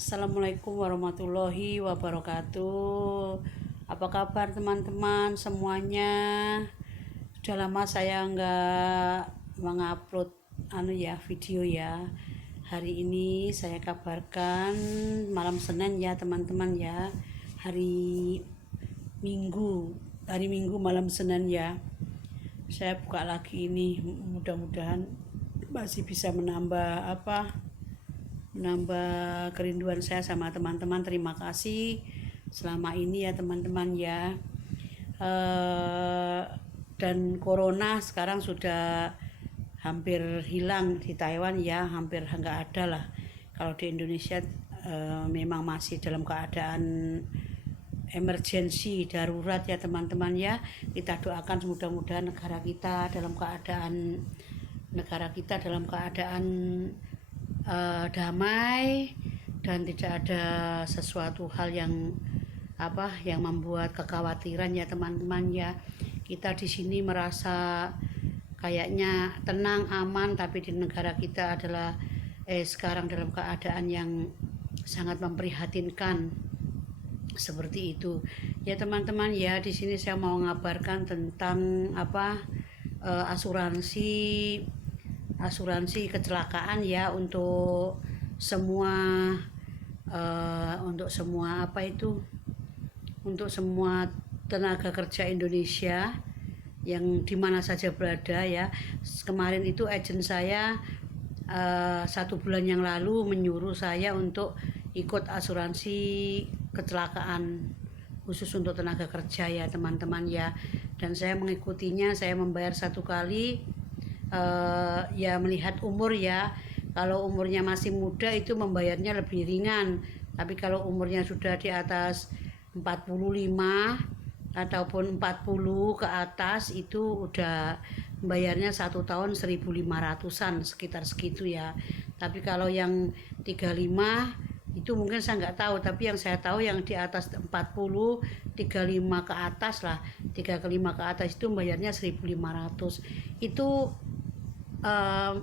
Assalamualaikum warahmatullahi wabarakatuh. Apa kabar teman-teman semuanya? Sudah lama saya nggak mengupload video ya. Hari ini saya kabarkan malam Senin ya teman-teman ya. Hari Minggu malam Senin ya. Saya buka lagi ini, mudah-mudahan masih bisa menambah kerinduan saya sama teman-teman. Terima kasih selama ini ya teman-teman ya. Dan corona sekarang sudah hampir hilang di Taiwan ya, hampir nggak ada lah. Kalau di Indonesia memang masih dalam keadaan emergensi darurat ya teman-teman ya. Kita doakan mudah-mudahan negara kita dalam keadaan damai dan tidak ada sesuatu hal yang membuat kekhawatiran ya teman-teman ya. Kita di sini merasa kayaknya tenang, aman, tapi di negara kita adalah sekarang dalam keadaan yang sangat memprihatinkan seperti itu ya teman-teman ya. Di sini saya mau mengabarkan tentang asuransi kecelakaan ya untuk semua tenaga kerja Indonesia yang dimana saja berada ya. Kemarin itu agen saya 1 bulan yang lalu menyuruh saya untuk ikut asuransi kecelakaan khusus untuk tenaga kerja ya teman-teman ya. Dan saya mengikutinya, saya membayar 1 kali. Ya melihat umur ya. Kalau umurnya masih muda itu membayarnya lebih ringan, tapi kalau umurnya sudah di atas 45 ataupun 40 ke atas itu udah bayarnya 1 tahun 1.500-an sekitar segitu ya. Tapi kalau yang 35 itu mungkin saya nggak tahu, tapi yang saya tahu yang di atas 40, 35 ke atas lah, 35 ke atas itu bayarnya 1.500. Itu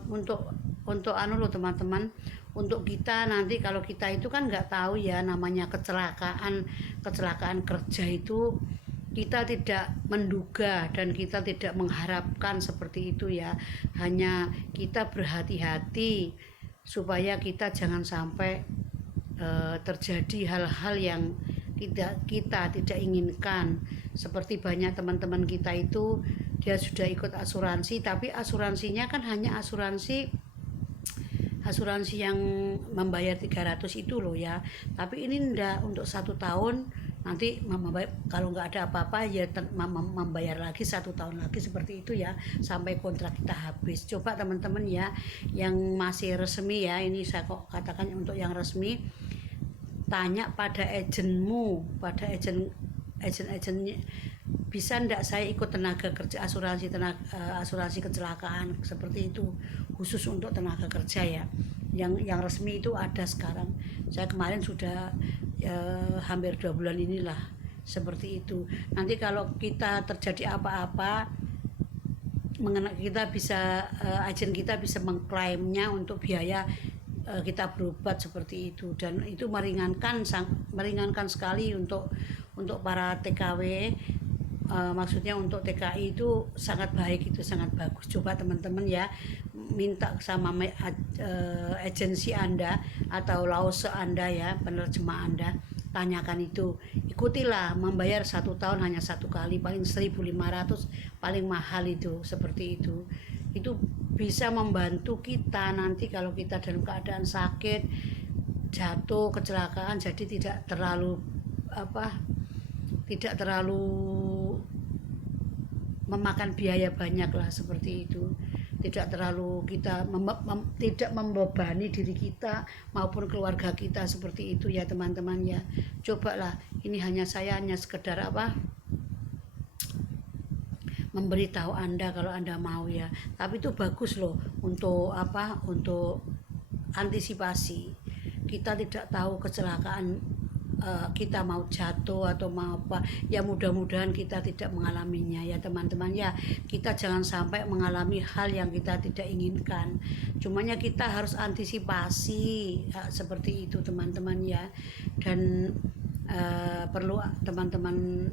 untuk teman-teman, untuk kita nanti kalau kita itu kan nggak tahu ya namanya kecelakaan kerja itu kita tidak menduga dan kita tidak mengharapkan seperti itu ya. Hanya kita berhati-hati supaya kita jangan sampai terjadi hal-hal yang kita tidak inginkan. Seperti banyak teman-teman kita itu dia sudah ikut asuransi, tapi asuransinya kan hanya asuransi yang membayar 300 itu loh ya. Tapi ini enggak, untuk 1 tahun nanti kalau nggak ada apa-apa ya membayar lagi 1 tahun lagi seperti itu ya, sampai kontrak kita habis. Coba teman-teman ya yang masih resmi ya, ini saya kok katakan untuk yang resmi, tanya pada agenmu, pada agennya, bisa ndak saya ikut tenaga kerja asuransi kecelakaan seperti itu khusus untuk tenaga kerja ya. Yang resmi itu ada sekarang. Saya kemarin sudah hampir 2 bulan inilah seperti itu. Nanti kalau kita terjadi apa-apa kita bisa agen kita bisa mengklaimnya untuk biaya kita berobat seperti itu, dan itu meringankan sekali untuk para TKW. Maksudnya untuk TKI itu sangat baik, itu sangat bagus. Coba teman-teman ya minta sama agensi Anda atau lause Anda ya, penerjemah Anda, tanyakan itu, ikutilah. Membayar 1 tahun hanya 1 kali, paling 1.500 paling mahal itu, seperti itu bisa membantu kita nanti kalau kita dalam keadaan sakit, jatuh, kecelakaan, jadi tidak terlalu memakan biaya banyak lah, seperti itu. Tidak terlalu kita tidak membebani diri kita maupun keluarga kita, seperti itu ya teman-teman ya. Cobalah, ini saya hanya sekedar memberitahu Anda kalau Anda mau ya. Tapi itu bagus loh untuk untuk antisipasi. Kita tidak tahu kecelakaan kita mau jatuh atau mau apa, ya mudah-mudahan kita tidak mengalaminya ya teman-teman ya. Kita jangan sampai mengalami hal yang kita tidak inginkan. Cumanya kita harus antisipasi seperti itu teman-teman ya. Dan perlu teman-teman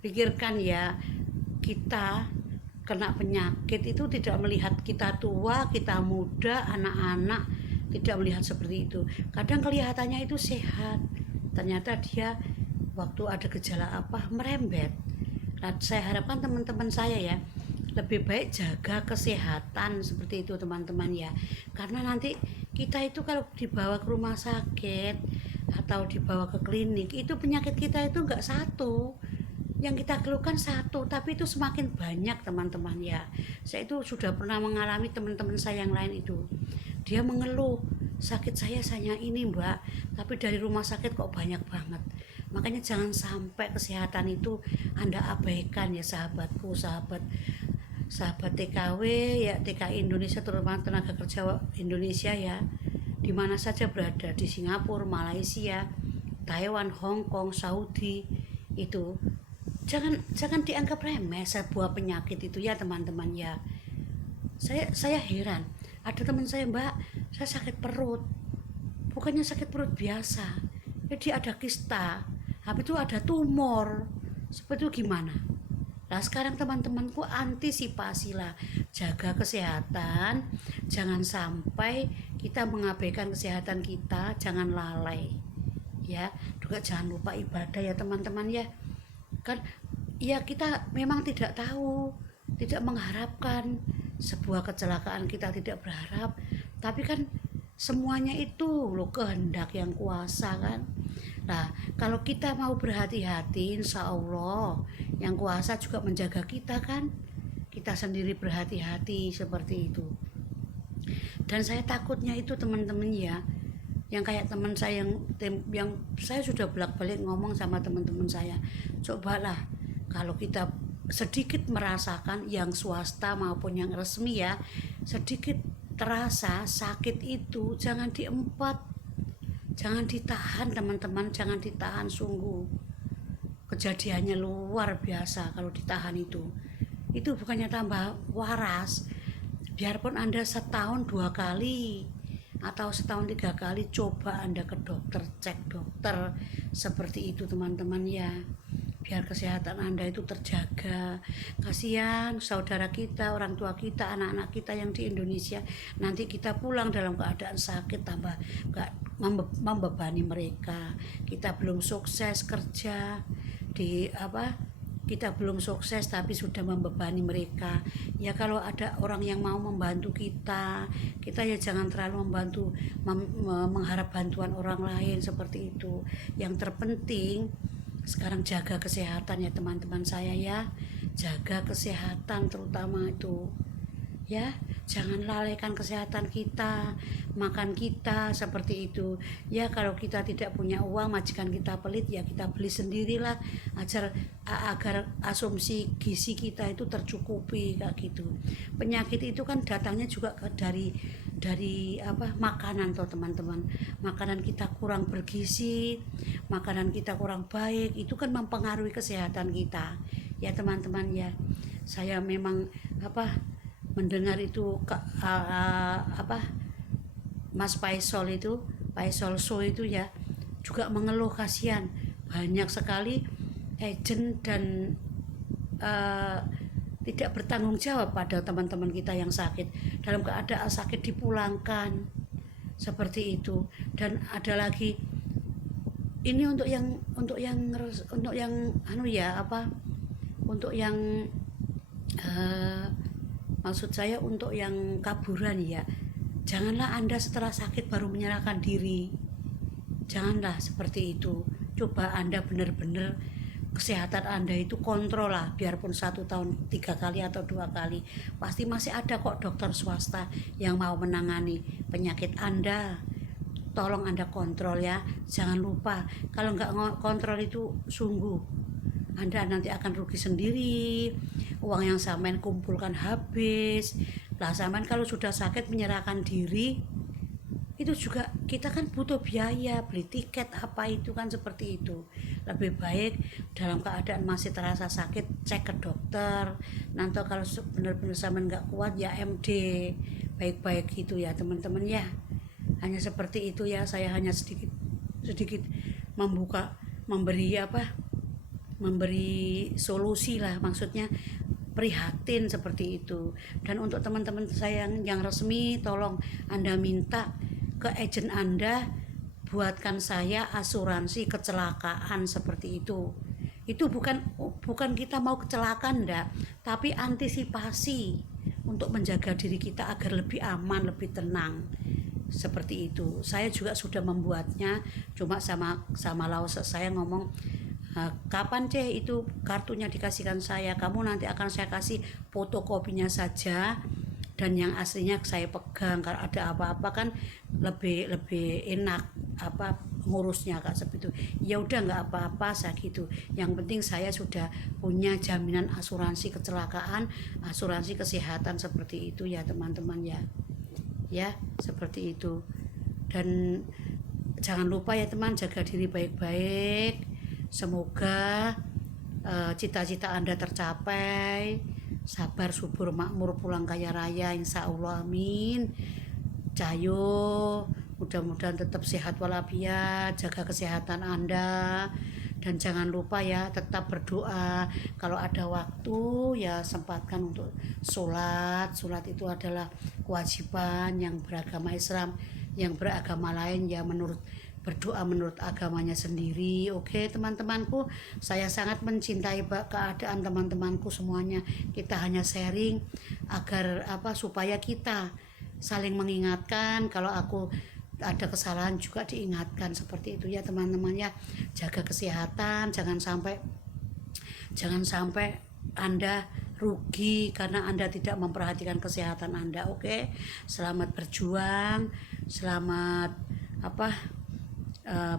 pikirkan ya, kita kena penyakit itu tidak melihat kita tua, kita muda, anak-anak, tidak melihat seperti itu. Kadang kelihatannya itu sehat, ternyata dia waktu ada gejala apa merembet. Nah, saya harapkan teman-teman saya ya lebih baik jaga kesehatan seperti itu teman-teman ya. Karena nanti kita itu kalau dibawa ke rumah sakit atau dibawa ke klinik, itu penyakit kita itu enggak satu, yang kita keluhkan satu, tapi itu semakin banyak teman-teman ya. Saya itu sudah pernah mengalami teman-teman saya yang lain itu, dia mengeluh, sakit saya ini mbak, tapi dari rumah sakit kok banyak banget. Makanya jangan sampai kesehatan itu Anda abaikan ya sahabatku, sahabat TKW ya, TKI Indonesia, terutama tenaga kerja Indonesia ya, di mana saja berada, di Singapura, Malaysia, Taiwan, Hong Kong, Saudi, itu jangan dianggap remeh sebuah penyakit itu ya teman-teman ya. Saya heran, ada teman saya, mbak, saya sakit perut, bukannya sakit perut biasa, jadi ada kista, habis itu ada tumor, seperti itu gimana? Nah sekarang teman-temanku antisipasilah, jaga kesehatan, jangan sampai kita mengabaikan kesehatan kita, jangan lalai ya. Juga jangan lupa ibadah ya teman-teman ya. Kan ya kita memang tidak tahu, tidak mengharapkan sebuah kecelakaan, kita tidak berharap, tapi kan semuanya itu loh kehendak yang kuasa kan. Nah, kalau kita mau berhati-hati, insya Allah yang kuasa juga menjaga kita kan. Kita sendiri berhati-hati seperti itu. Dan saya takutnya itu teman-teman ya, yang kayak teman saya yang saya sudah bolak-balik ngomong sama teman-teman saya, cobalah kalau kita sedikit merasakan, yang swasta maupun yang resmi ya, sedikit terasa sakit itu jangan diempat, jangan ditahan teman-teman, jangan ditahan, sungguh kejadiannya luar biasa kalau ditahan itu bukannya tambah waras. Biarpun Anda setahun 2 kali atau setahun 3 kali, coba Anda ke dokter, cek dokter seperti itu teman-teman ya, biar kesehatan Anda itu terjaga. Kasihan saudara kita, orang tua kita, anak-anak kita yang di Indonesia, nanti kita pulang dalam keadaan sakit, tambah membebani mereka. Kita belum sukses kerja di kita belum sukses tapi sudah membebani mereka. Ya kalau ada orang yang mau membantu kita ya jangan terlalu mengharap bantuan orang lain seperti itu. Yang terpenting sekarang jaga kesehatan ya teman-teman saya ya, jaga kesehatan terutama itu ya, jangan lalaikan kesehatan kita, makan kita seperti itu ya. Kalau kita tidak punya uang, majikan kita pelit ya, kita beli sendirilah agar asumsi gizi kita itu tercukupi kayak gitu. Penyakit itu kan datangnya juga dari makanan toh teman-teman. Makanan kita kurang bergizi, makanan kita kurang baik, itu kan mempengaruhi kesehatan kita ya teman-teman ya. Saya memang mendengar itu Mas Faisal So itu ya juga mengeluh, kasihan banyak sekali agent dan tidak bertanggung jawab pada teman-teman kita yang sakit, dalam keadaan sakit dipulangkan seperti itu. Dan ada lagi ini untuk yang maksud saya untuk yang kaburan ya, janganlah Anda setelah sakit baru menyerahkan diri, janganlah seperti itu. Coba Anda benar-benar kesehatan Anda itu kontrol lah, biarpun 1 tahun 3 kali atau 2 kali, pasti masih ada kok dokter swasta yang mau menangani penyakit Anda. Tolong Anda kontrol ya, jangan lupa. Kalau nggak kontrol itu sungguh Anda nanti akan rugi sendiri, uang yang sampean kumpulkan habis lah. Sampean kalau sudah sakit menyerahkan diri itu juga kita kan butuh biaya beli tiket apa itu kan seperti itu. Lebih baik dalam keadaan masih terasa sakit cek ke dokter, nanti kalau benar-benar sama nggak kuat ya MD, baik-baik gitu ya teman-teman ya. Hanya seperti itu ya, saya hanya sedikit sedikit membuka, memberi apa, memberi solusi lah, maksudnya prihatin seperti itu. Dan untuk teman-teman saya yang resmi, tolong Anda minta ke agen Anda buatkan saya asuransi kecelakaan seperti itu. Itu bukan kita mau kecelakaan enggak, tapi antisipasi untuk menjaga diri kita agar lebih aman, lebih tenang. Seperti itu. Saya juga sudah membuatnya, cuma sama lawas saya ngomong, kapan ceh itu kartunya dikasihkan saya, kamu nanti akan saya kasih fotokopinya saja dan yang aslinya saya pegang, kalau ada apa-apa kan lebih lebih enak apa ngurusnya kak seperti itu. Ya udah nggak apa-apa saya gitu, yang penting saya sudah punya jaminan asuransi kecelakaan, asuransi kesehatan seperti itu ya teman-teman ya. Ya seperti itu. Dan jangan lupa ya teman, jaga diri baik-baik. Semoga cita-cita Anda tercapai, sabar subur makmur pulang kaya raya insya Allah, amin. Cayo, mudah-mudahan tetap sehat walafiat, jaga kesehatan Anda. Dan jangan lupa ya tetap berdoa, kalau ada waktu ya sempatkan untuk sholat. Sholat itu adalah kewajiban yang beragama Islam, yang beragama lain ya berdoa menurut agamanya sendiri. Oke teman-temanku, saya sangat mencintai keadaan teman-temanku semuanya. Kita hanya sharing agar apa, supaya kita saling mengingatkan, kalau aku ada kesalahan juga diingatkan seperti itu ya teman-teman ya. Jaga kesehatan, jangan sampai Anda rugi karena Anda tidak memperhatikan kesehatan Anda. Oke, selamat berjuang, selamat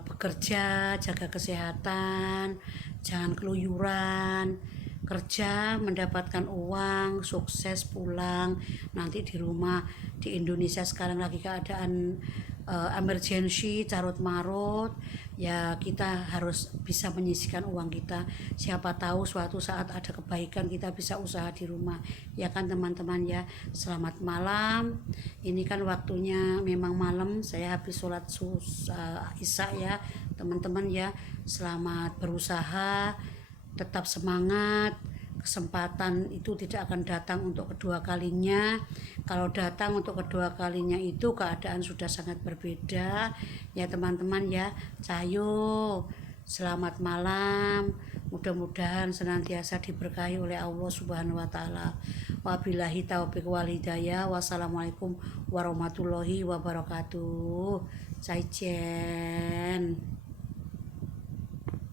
bekerja, jaga kesehatan, jangan keluyuran, kerja mendapatkan uang, sukses pulang. Nanti di rumah, di Indonesia sekarang lagi keadaan emergency carut marut ya, kita harus bisa menyisihkan uang kita. Siapa tahu suatu saat ada kebaikan, kita bisa usaha di rumah ya kan teman-teman ya. Selamat malam, ini kan waktunya memang malam, saya habis sholat isya ya teman-teman ya. Selamat berusaha, tetap semangat. Kesempatan itu tidak akan datang untuk kedua kalinya. Kalau datang untuk kedua kalinya itu keadaan sudah sangat berbeda ya teman-teman ya. Cayo, selamat malam, mudah-mudahan senantiasa diberkahi oleh Allah Subhanahu wa taala. Wabillahi taufiq wal hidayah. Wassalamualaikum warahmatullahi wabarakatuh. Zaijian.